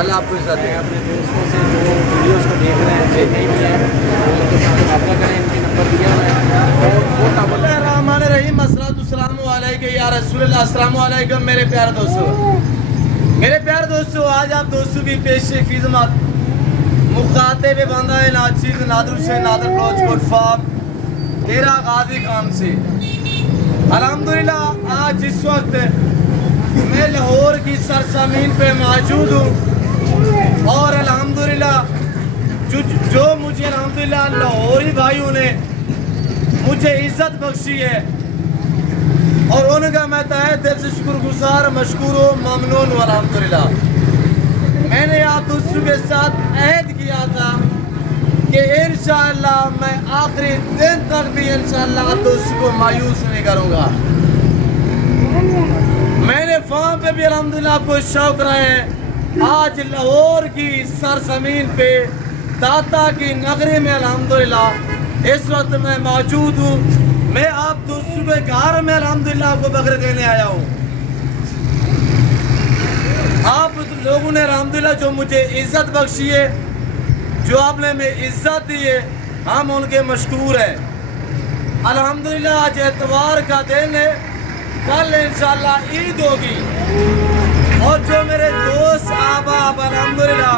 अल्लाह आपको इज़्ज़त दे। अपने दोस्तों से जो वीडियोज़ को देख रहे हैं, नहीं भी हैं, तो उनके साथ रब्ता करें। इनके नंबर दिया हुआ है और वो रहमान अस्सलामु अलैकुम या रसूलल्लाह, अस्सलामु अलैकुम मेरे प्यारे दोस्तों। मेरे प्यारे दोस्तों, आज आप दोस्तों की पेश खिदमत मुखातिब बंदा नाचीज़ नादर हुसैन नादर ब्लॉच कोट फार्म तेरा गाजी खान से अल्हम्दुलिल्लाह आज इस वक्त मैं लाहौर की सरजमीन पे मौजूद हूँ और अल्हम्दुलिल्लाह जो मुझे अल्हम्दुलिल्लाह लाहौरी भाइयों ने मुझे इज़्ज़त बख्शी है और उनका मैं तहे दिल से शुक्रगुजार मशकूर व ममनून हूँ अल्हम्दुलिल्लाह। मैंने आप दोस्तों के साथ अहद किया था कि इंशाअल्लाह मैं आखिरी दिन तक भी इंशाअल्लाह आप दोस्तों को मायूस नहीं करूँगा। मैंने फार्म पे भी अल्हम्दुलिल्लाह आपको शौक कराया है। आज लाहौर की सरजमीन पे दाता की नगरी में अल्हम्दुलिल्लाह इस वक्त मैं मौजूद हूँ। मैं आप दोस्तों के घर में अल्हम्दुलिल्लाह आपको बकरे देने आया हूँ। आप लोगों ने अल्हम्दुलिल्लाह जो मुझे इज़्ज़त बख्शी है, जो आपने हमें इज़्ज़त दी है, हम उनके मशकूर हैं अल्हम्दुलिल्लाह। आज एतवार का दिन है, कल इंशाअल्लाह ईद होगी और जो मेरे दोस्त ahbab अल्हम्दुलिल्लाह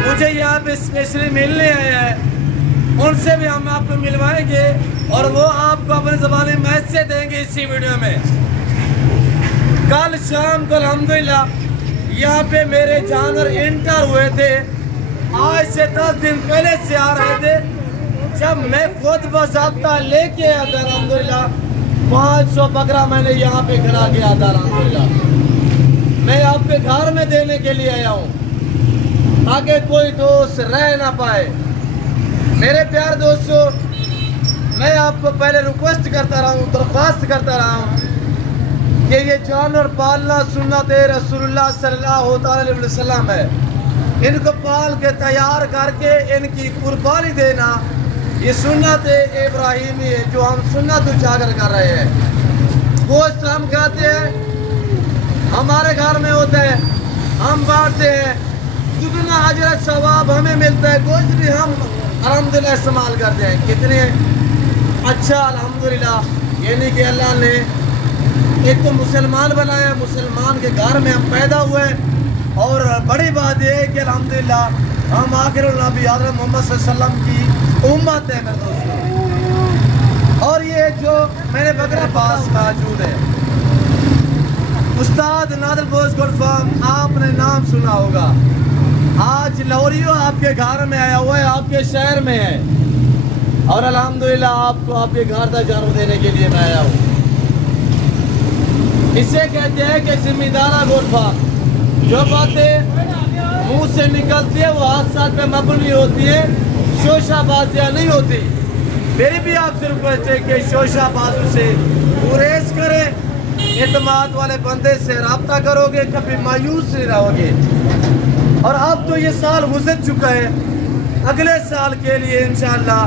मुझे यहाँ पे स्पेशली मिलने आए हैं, उनसे भी हम आपको मिलवाएंगे और वो आपको अपने ज़बानी मैसेज देंगे इसी वीडियो में। कल शाम को अल्हम्दुलिल्लाह यहाँ पे मेरे जानवर इंटर हुए थे। आज से 10 दिन पहले से आ रहे थे। जब मैं खुद बज़ाब्ता लेके आया था अल्हम्दुलिल्लाह 500 बकरा मैंने यहाँ पे खड़ा किया था अल्हम्दुलिल्लाह। मैं आपके घर में देने के लिए आया हूँ ताकि कोई दोस्त रह ना पाए। मेरे प्यारे दोस्तों, मैं आपको पहले रिक्वेस्ट करता रहा हूँ, दरख्वास्त करता रहा हूँ कि ये जानवर पालना सुन्नत रसूलुल्लाह सल्लल्लाहु अलैहि वसल्लम है। इनको पाल के तैयार करके इनकी कुर्बानी देना ये सुन्नत इब्राहिमी है, जो हम सुन्नत उजागर कर रहे हैं। गोश्त हम खाते हैं, हमारे घर में होता है, हम बांटते हैं, दुगना अजर सवाब हमें मिलता है। गोश्त भी हम अल्हम्दुलिल्लाह इस्तेमाल करते हैं। कितने अच्छा अल्हम्दुलिल्लाह, यानी कि अल्लाह ने एक तो मुसलमान बनाया, मुसलमान के घर में हम पैदा हुए और बड़ी बात यह है कि अल्हम्दुलिल्लाह हम आखिर नबी हज़रत मोहम्मद सल्लल्लाहु अलैहि वसल्लम की उम्मत है मेरे दोस्तों। और ये जो मेरे बकरा पास मौजूद है, उस्ताद नादर ब्लॉच कोट फार्म, आपने नाम सुना होगा। आज लाहौरियों आपके घर में आया हुआ है, आपके शहर में है और अल्हम्दुलिल्लाह आपको आपके घर का जानवर देने के लिए मैं आया हूँ। इसे कहते हैं कि जिम्मेदारा गोरफा। जो बातें मुंह से निकलती है वो हाथ पे मबनी होती है, शोशाबाजियाँ नहीं होती। मेरी भी आपसे रिक्वेस्ट है कि शोशाबाजों से गुरेज करें, एतमाद वाले बंदे से रब्ता करोगे कभी मायूस नहीं रहोगे। और अब तो ये साल गुजर चुका है, अगले साल के लिए इंशाअल्लाह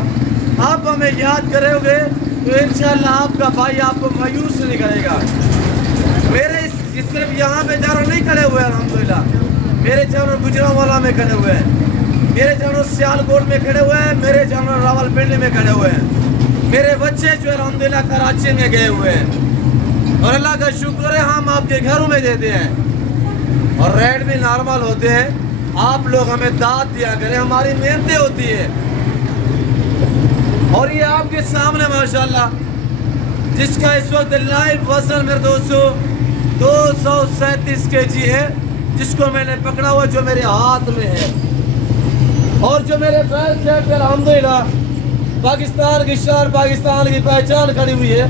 आप हमें याद करोगे तो इंशाअल्लाह आपका भाई आपको मायूस नहीं करेगा। मेरे सिर्फ यहाँ पे जानवर नहीं खड़े हुए हैं अल्हम्दुलिल्लाह, मेरे जानवर गुजरांवाला में खड़े हुए हैं, मेरे जानवर सियालकोट में खड़े हुए हैं, मेरे जानवर रावलपिंडी में खड़े हुए हैं, मेरे बच्चे जो अल्हम्दुलिल्लाह कराची में गए हुए हैं। और अल्लाह का शुक्र है हम आपके घरों में देते हैं और रेट भी नॉर्मल होते हैं। आप लोग हमें दाद दिया करें, हमारी मेहनतें होती है। और ये आपके सामने माशाल्लाह जिसका इस वक्त लाइव वजन मेरे दोस्तों 237 kg है, जिसको मैंने पकड़ा हुआ जो मेरे हाथ में है और जो मेरे पैर से अल्हम्दुलिल्लाह पाकिस्तान की शान, पाकिस्तान की पहचान खड़ी हुई है।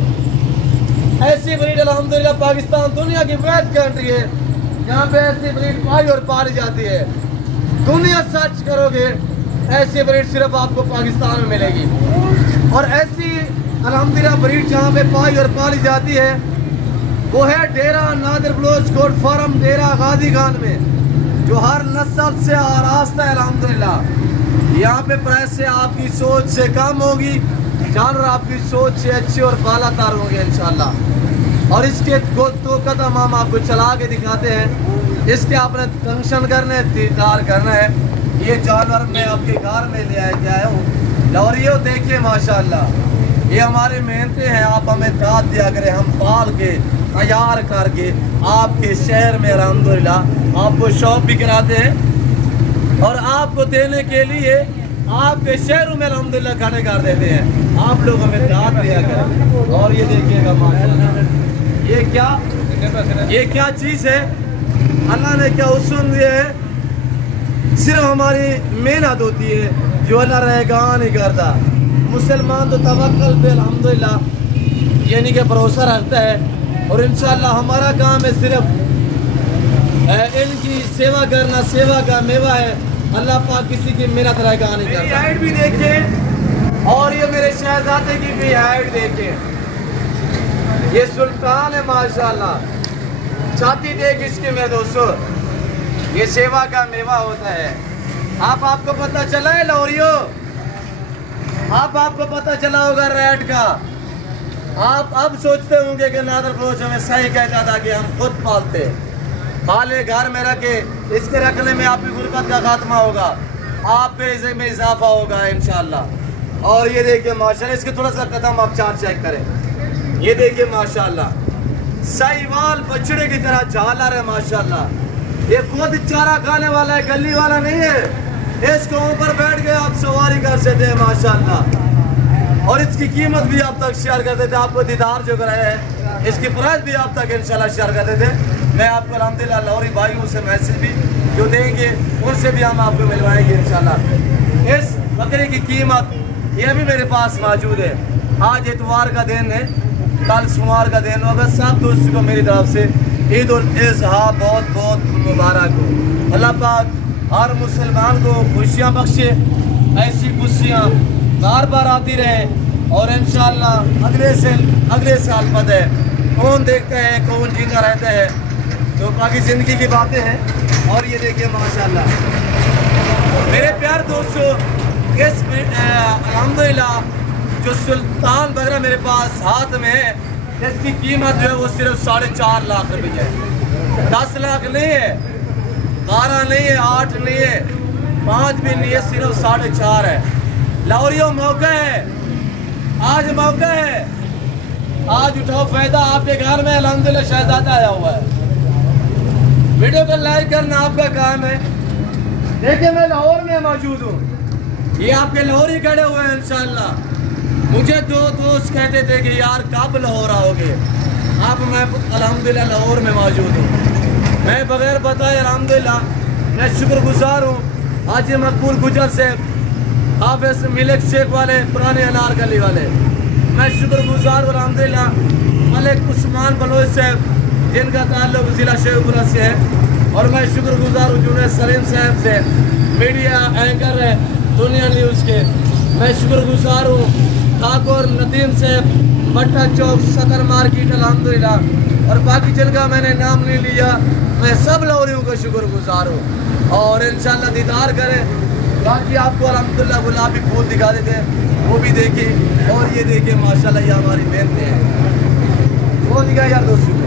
ऐसी ब्रीड अल्हम्दुलिल्लाह पाकिस्तान दुनिया की वैध कंट्री है, यहाँ पे ऐसी ब्रीड पाई और पाली जाती है। दुनिया सर्च करोगे ऐसी ब्रीड सिर्फ आपको पाकिस्तान में मिलेगी। और ऐसी अल्हम्दुलिल्लाह ब्रीड जहाँ पे पाई और पाली जाती है वो है डेरा नादर ब्लॉच कोट फार्म डेरा गाजी खान में, जो हर नस्ल से आरास्ता है अल्हम्दुलिल्लाह। यहाँ पे प्राइस से आपकी सोच से कम होगी, जानवर आपकी सोच से अच्छे और बालातर होंगे इंशाल्लाह। और इसके दो कदम हम आपको चला के दिखाते हैं। इसके आपने फंक्शन करने तैयार करना है। ये जानवर मैं आपके घर में ले आया हूँ। लाहौरियों देखिए माशाल्लाह, ये हमारी मेहनतें हैं। आप हमें दाद दिया करें, हम पाल के तैयार करके आपके शहर में अल्हम्दुलिल्लाह आपको शौक भी कराते हैं और आपको देने के लिए आपके शहरों में अल्हम्दुलिल्लाह खड़े कर देते हैं। आप लोग हमें दाद दिया करें। और ये देखिएगा माशाल्लाह, ये क्या चीज़ है, अल्लाह ने क्या हुस्न दिया है। सिर्फ हमारी मेहनत होती है जो अल्लाह रहेगा नहीं करता। मुसलमान तो तवक्कल पे अल्हम्दुलिल्लाह यानी कि भरोसा रखता है और इंशाअल्लाह हमारा काम है सिर्फ इनकी सेवा करना। सेवा का मेवा है, अल्लाह पाक किसी की मेहनत रहेगा नहीं करता। मेरी हाइट भी देखिए और ये मेरे शहजादे की भी हाइट देखिए। ये सुल्तान है माशाल्लाह। छाती देख इसके मेरे दोस्तों, ये सेवा का मेवा होता है। आपको पता चला है लाहौरियों, आपको पता चला होगा रेट का। आप अब सोचते होंगे कि नादर फरोज हमें सही कहता था कि हम खुद पालते, पाले घर में रखे, इसके रखने में आपकी गुर्बत का खात्मा होगा, आप पे इज्जत में इजाफा होगा इंशाल्लाह। और ये देखिए माशाल्लाह, इसके थोड़ा सा कदम आप चार चेक करें। ये देखिए माशाल्लाह, साहिवाल बछड़े की तरह झालर है माशाल्लाह। ये खुद चारा खाने वाला है, गली वाला नहीं है। इसको ऊपर बैठ के आप सवारी कर सकते हैं माशाल्लाह। और इसकी कीमत भी आप तक शेयर कर देते, आपको दीदार जो कराया है इसकी प्राइस भी आप तक इंशाल्लाह शेयर कर देते। मैं आपको अल्हम्दुलिल्लाह लाहौरी भाइयों से मैसेज भी जो देंगे उनसे भी हम आपको मिलवाएंगे इंशाल्लाह। इस बकरे की कीमत ये भी मेरे पास मौजूद है। आज इतवार का दिन है, कल सोमवार का दिन होगा। सब दोस्तों को मेरी तरफ से ईद उल अज़हा बहुत बहुत मुबारक हो। अल्लाह पाक हर मुसलमान को खुशियाँ बख्शे, ऐसी खुशियाँ बार बार आती रहे और इंशाअल्लाह अगले साल पता है कौन देखता है कौन जीता रहता है, तो बाकी ज़िंदगी की बातें हैं। और ये देखिए माशाल्लाह मेरे प्यार दोस्तों, इस अल्हम्दुलिल्लाह जो सुल्तान बकरा मेरे पास हाथ में है, इसकी कीमत जो है वो सिर्फ 4.5 लाख रुपये है। 10 लाख नहीं है, 12 नहीं है, 8 नहीं है, 5 भी नहीं है, सिर्फ 4.5 है। लाहौरियों मौका है, आज मौका है, आज उठाओ फायदा। आपके घर में अल्हम्दुलिल्लाह शहजादा आया हुआ है। वीडियो को लाइक करना आपका काम है। देखिए मैं लाहौर में मौजूद हूँ, ये आपके लाहौरी खड़े हुए हैं इंशाल्लाह। मुझे दो दोस्त कहते थे कि यार कब लाहौर आओगे, अब मैं अल्हम्दुलिल्लाह लाहौर में मौजूद हूँ। मैं बगैर बताए अल्हम्दुलिल्लाह मैं शुक्रगुजार हूँ हाजी मकबूल गुजर से, हाफिज मिल्क शेख वाले, पुराने अनार गली वाले। मैं शुक्रगुजार हूँ अल्हम्दुलिल्लाह मलिक उस्मान बलोच से, जिनका ताल्लुक ज़िला शेखपुरा से है। और मैं शुक्रगुजार हूँ जुनैद सलीम साहब से, मीडिया एंकर है दुनिया न्यूज़ के। मैं शुक्रगुजार हूँ ठाकुर नदीम साहब, भट्टा चौक, सदर मार्केट अल्हम्दुलिल्लाह। और बाकी जिनका मैंने नाम नहीं लिया, मैं सब लाहौरियों का शुक्रगुजार हूँ। और इंशाल्लाह दीदार करें। बाकी आपको अल्हम्दुलिल्लाह गुलाबी फूल दिखा देते हैं, वो भी देखिए। और ये देखिए माशाल्लाह ये हमारी मेहनतें हैं, वो दिखा यार दोस्तों को।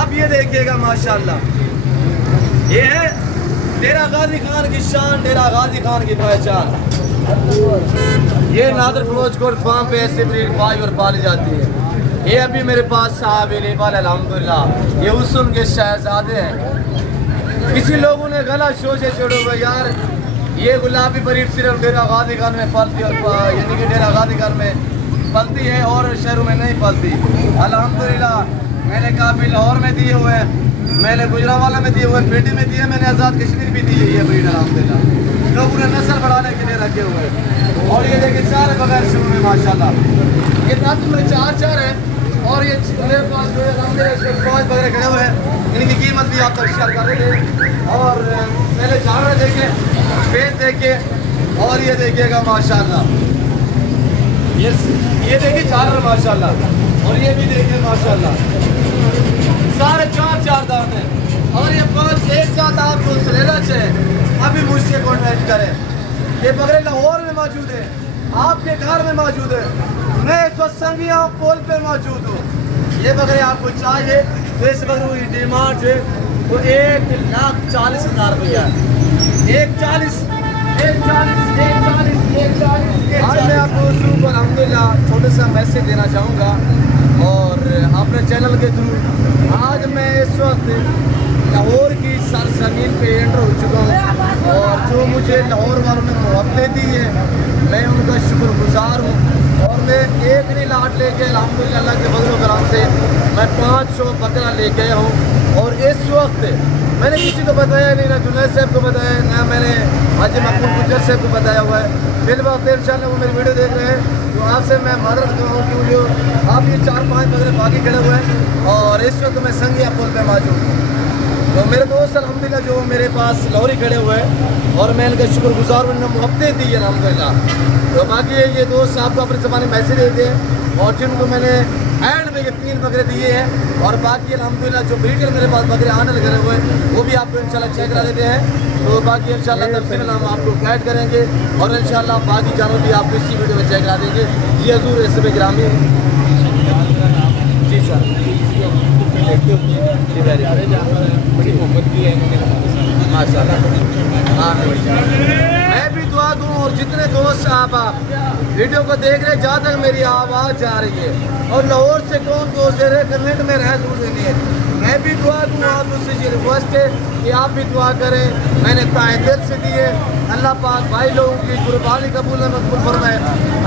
अब ये देखिएगा माशाल्लाह, ये है डेरा गाजी खान की शान, डेरा गाजी खान की पहचान। ये नादर फरोज कोट फार्म पे ऐसे ब्रीड पाई और पाली जाती है। ये अभी मेरे पास साहब अल्हम्दुलिल्लाह ये हुस्न के शहजादे हैं। किसी लोगों ने गलत सोचे छोड़ो यार, ये गुलाबी ब्रीड सिर्फ डेरा गाजी खान में पलती और यानी कि डेरा गाजी खान में पलती है और शहरों में नहीं पलती। अल्हम्दुलिल्लाह मैंने काफ़ी लाहौर में दिए हुए हैं, मैंने गुजरावाला में दिए हुए, पेटी में दिए, मैंने आज़ाद कश्मीर भी दी है ये ब्रीड अल्हम्दुलिल्लाह। लोगों ने नस्ल बढ़ाने के लिए रखे हुए हैं। और ये देखिए सारे बगैर शुरू में माशाल्लाह ये रात में 4 है। और ये मेरे पास जो है अल्हम्दुलिल्लाह 5 बकरे खड़े हुए हैं, इनकी कीमत भी आप तक शेयर कर रहे थे। और पहले जानवर देखिए, फेस देखिए, और ये देखिएगा माशाल्लाह ये देखिए जानवर माशाल्लाह। और ये भी देखिए माशाल्लाह सारे 4 दांत हैं। और ये 5 एक साथ आपको सरेला से अभी मुझसे कॉन्टैक्ट करें। ये बकरे लाहौर में मौजूद है, आपके घर में मौजूद है। मैं इस वक्त संगिया पुल पे मौजूद हूँ। ये बकरे आपको चाहिए तो इस बकरे की डिमांड जो है वो 1,40,000 रुपया है। 1,40,000 आज मैं आपको दोस्तों को अल्हम्दुलिल्लाह छोटे सा मैसेज देना चाहूँगा और अपने चैनल के थ्रू आज मैं इस वक्त लाहौर की सरजमीन पे एंटर हो चुका हूँ और जो मुझे लाहौर वालों ने मोहब्बतें दी है मैं उनका शुक्रगुजार हूँ। और मैं एक नहीं लाट लेके अल्हम्दुलिल्लाह अल्लाह के फजल करम से मैं 500 बकरा लेके आया हूँ। और इस वक्त मैंने किसी को बताया नहीं, ना जुनैद साहब को बताया, ना मैंने हाजी मकबूल गुज्जर साहब को बताया हुआ है। फिर वक्त इंशाल्लाह वो मेरी वीडियो देख रहे हैं तो आपसे मैं माजरत कर रहा हूँ कि जो आप ये 4-5 बकरे बाकी खड़े हुए हैं और इस वक्त मैं संगिया पुल पे मौजूद हूँ। तो मेरे दोस्त अल्हम्दुलिल्लाह जो मेरे पास लाहौरी खड़े हुए हैं और मैं इनका शुक्रगुजार हूँ, इन्होंने मोहब्बतें दी है अल्हम्दुलिल्लाह। तो बाकी ये दोस्त आपको अपने ज़बानी मैसेज देते हैं और जिनको मैंने एंड में ये 3 बकरे दिए हैं और बाकी अल्हम्दुलिल्लाह जो ब्रीडर मेरे पास बकरे आने लगे हुए हैं वो भी आपको इंशाल्लाह चेक करा देते हैं। तो बाकी इंशाल्लाह तफसील हम आपको गाइड करेंगे और इंशाल्लाह बाकी जानवर भी आपको इसी वीडियो में चेक करा देंगे। जी हजूर इसमें ग्रामी जी सर जी बड़ी मोहब्बत की है इन्होंने माशाल्लाह। हाँ मैं भी दुआ दूँ और जितने दोस्त आप वीडियो को देख रहे जहाँ तक मेरी आवाज़ जा रही है और लाहौर से कौन दोस्त दे रहे कमेंट में रह जरूर देनी है। मैं भी दुआ दूँ आप उससे ये रिक्वेस्ट है कि आप भी दुआ करें। मैंने ताए दिल से दिए, अल्लाह पाक भाई लोगों की कुर्बानी कबूल मकबूल फरमाए,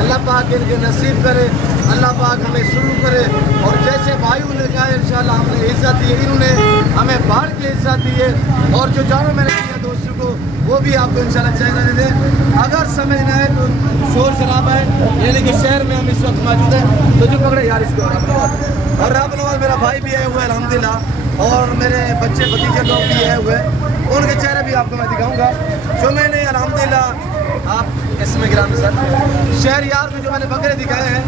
अल्लाह पाक इनके नसीब करे, अल्लाह पाक हमें शुरू करे और जैसे भाइयों ने कहा इंशाल्लाह हमने इज्जत दी, इन्होंने हमें बाढ़ की इज्जत दी है और जो जानवर मैंने दिया दोस्तों को वो भी आपको इंशाल्लाह चेक कर दें। अगर समझ न आए तो शोर शराबा है यानी कि शहर में हम इस वक्त मौजूद हैं तो जो पकड़े यार इसको और राब नवाज मेरा भाई भी आए हुए अल्हम्दुलिल्लाह और मेरे बच्चे भतीजे लोग भी आए हुए उनके चेहरे भी आपको मैं दिखाऊंगा। जो मैंने अल्हम्दुलिल्लाह आप इसमें ग्राम सर शहर यार में जो मैंने बकरे दिखाए हैं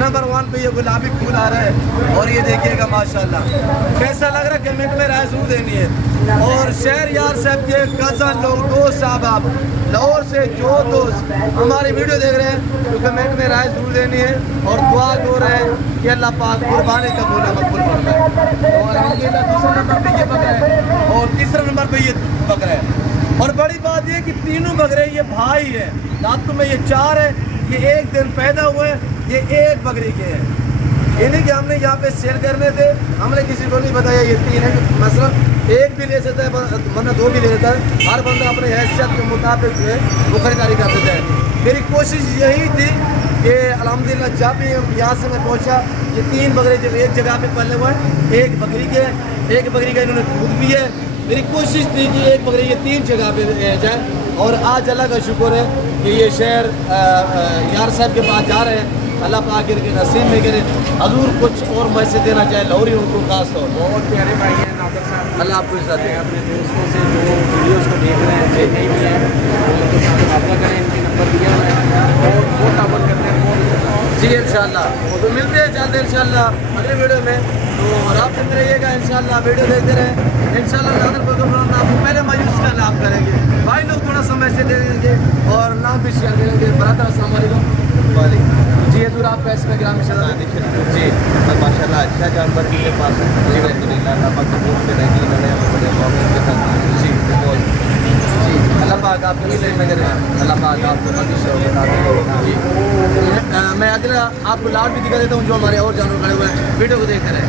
नंबर 1 पे ये गुलाबी फूल आ रहा है और ये देखिएगा माशाल्लाह कैसा लग रहा है कमेंट में राय जरूर देनी है। और शहर यार साहब के कज़न लोग दोस्त साहब आप लाहौर से जो दोस्त हमारी वीडियो देख रहे हैं तो कमेंट में राय जरूर देनी है और दुआ हो रहे हैं कि अल्लाह पाक कुर्बानी कबूल मकबूल फरमाए। और अल्हम्दुलिल्लाह दूसरे नंबर पे ये बकरा है और तीसरे नंबर पे ये बकरा है। और बड़ी बात ये कि तीनों बकरे ये भाई है, दांतों में ये 4 है, ये एक दिन पैदा हुए, ये एक बकरी के हैं। ये नहीं कि हमने यहाँ पे सेल करने थे, हमने किसी को नहीं बताया ये 3 है। मसलन एक भी ले सकता है वरना 2 भी ले लेता है, हर बंदा अपने हैसियत के मुताबिक जो है वो खरीदारी कर देता है। मेरी कोशिश यही थी कि अल्हम्दुलिल्लाह जब भी यहाँ से मैं पहुँचा ये 3 बकरे जब एक जगह पे पले हुए हैं, एक बकरी के एक बकरी का इन्होंने दूध भी है। मेरी कोशिश थी कि एक बकरी ये 3 जगह पे जाए और आज अल्लाह का शुक्र है कि ये शहर यार साहब के पास जा रहे हैं। अल्लाह पाक इनके नसीब में करे हजूर कुछ और मैसेज देना चाहे लाहौरी उनको खास तौर बहुत प्यारे भाई हैं नादर साहब। अल्लाह आपको इज़्ज़त दे। अपने दोस्तों से जो वीडियोस को देख रहे हैं जो नहीं भी हैं उनके साथ रब्ता करें, इनके नंबर दिया हुआ है और बहुत ताबन करते हैं बहुत जी इंशाल्लाह। तो मिलते हैं जल्द इंशाल्लाह अगले वीडियो में। तो राब्ते में रहिएगा इंशाल्लाह, वीडियो देखते रहें इंशाल्लाह। नादर प्रोग्राम आपको पहले मायूस का नाम करेंगे, भाई लोग थोड़ा सा मैसेज दे देंगे और नाम भी शेयर करेंगे। बरातर अस्सलाम वालेकुम। वालेकुम जी हजूर आप कैसे में ग्राम जी माशाल्लाह अच्छा जानवर के पास है जी अल्हम्दुलिल्लाह अल्लाह पाक कबूल करेगी। इन्होंने हमें बड़े मौके के साथ जी जी अल्लाह पाक आपको नसीब में करे, अल्लाह पाक आपको जी। मैं अगला आपको लाट भी दिखा देता हूँ जो हमारे और जानवर खड़े हुए हैं, वीडियो को देखते रहें।